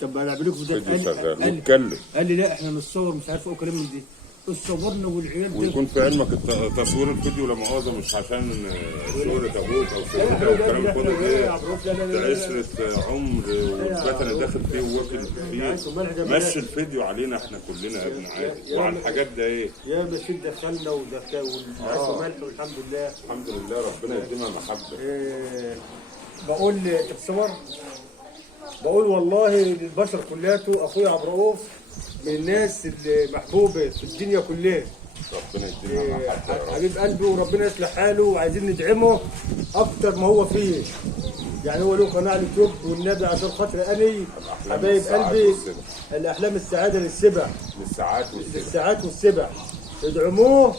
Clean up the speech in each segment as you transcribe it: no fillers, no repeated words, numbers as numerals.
طب انا اعمل لكم فيديو شغال واتكلم. قال لي لا احنا نتصور مش عارف ايه وكلام من دي. صورنا والعيال ويكون في علمك تصوير الفيديو لا مؤاخذه مش عشان صورة ابوك او صورة او الكلام الفاضي ده عشرة عمر وثبات انا داخل فيه وواكل فيه. مشي الفيديو علينا احنا كلنا يا ابن عادي وعلى الحاجات ده ايه؟ يا مشيت دخلنا ودخلنا والعيش وملح والحمد لله. الحمد لله ربنا يديمها محبه. بقول تتصور بقول والله البشر كلياته اخويا عبد الرؤوف من الناس المحبوبه في الدنيا كلها. ربنا يديمها محبه حبيب قلبي وربنا يصلح حاله وعايزين ندعمه اكتر ما هو فيه. يعني هو له قناه على اليوتيوب والنبي عشان خاطر اني حبايب قلبي الاحلام السعاده للسبع للساعات والسبع ادعموه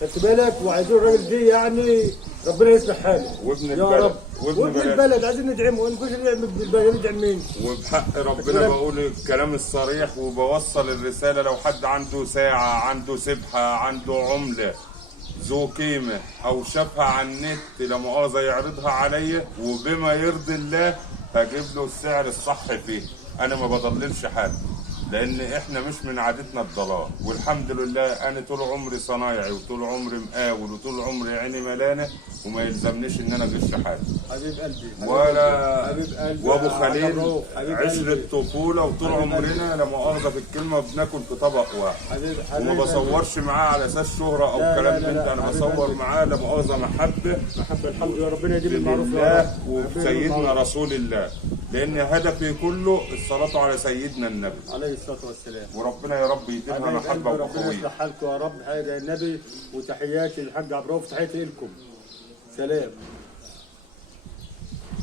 خدت بالك وعايزين الراجل دي يعني ربنا يصلح حاله وابن يا البلد رب وابن البلد عايزين ندعمه ونخش نعمل بالبلد ندعم مين؟ وبحق ربنا بقول الكلام الصريح وبوصل الرساله لو حد عنده ساعه عنده سبحه عنده عمله ذو قيمه او شافها على النت لا مؤاخذه يعرضها عليا وبما يرضي الله هجيب له السعر الصح فيه. انا ما بضللش حد لان احنا مش من عادتنا الضلال والحمد لله. انا طول عمري صنايعي وطول عمري مقاول وطول عمري عيني ملانه وما يلزمنيش ان انا اغش حد. حبيب قلبي ولا حبيب قلبي وابو خليل عشرة طفوله وطول عمرنا لا مؤاخذه في الكلمه بناكل في طبق واحد. وما بصورش معاه على اساس شهره او كلام من ده. انا بصور معاه لا مؤاخذه محبه الحمد لله ربنا يديم المعروف لله وسيدنا رسول الله لان هدفي كله الصلاه على سيدنا النبي عليه الصلاه والسلام. وربنا يا رب يديمها محبه ربنا وقويه. يصلح حالكم يا رب. حاجه النبي وتحياتي للحاج عبد الرؤوف تحياتي لكم. سلام.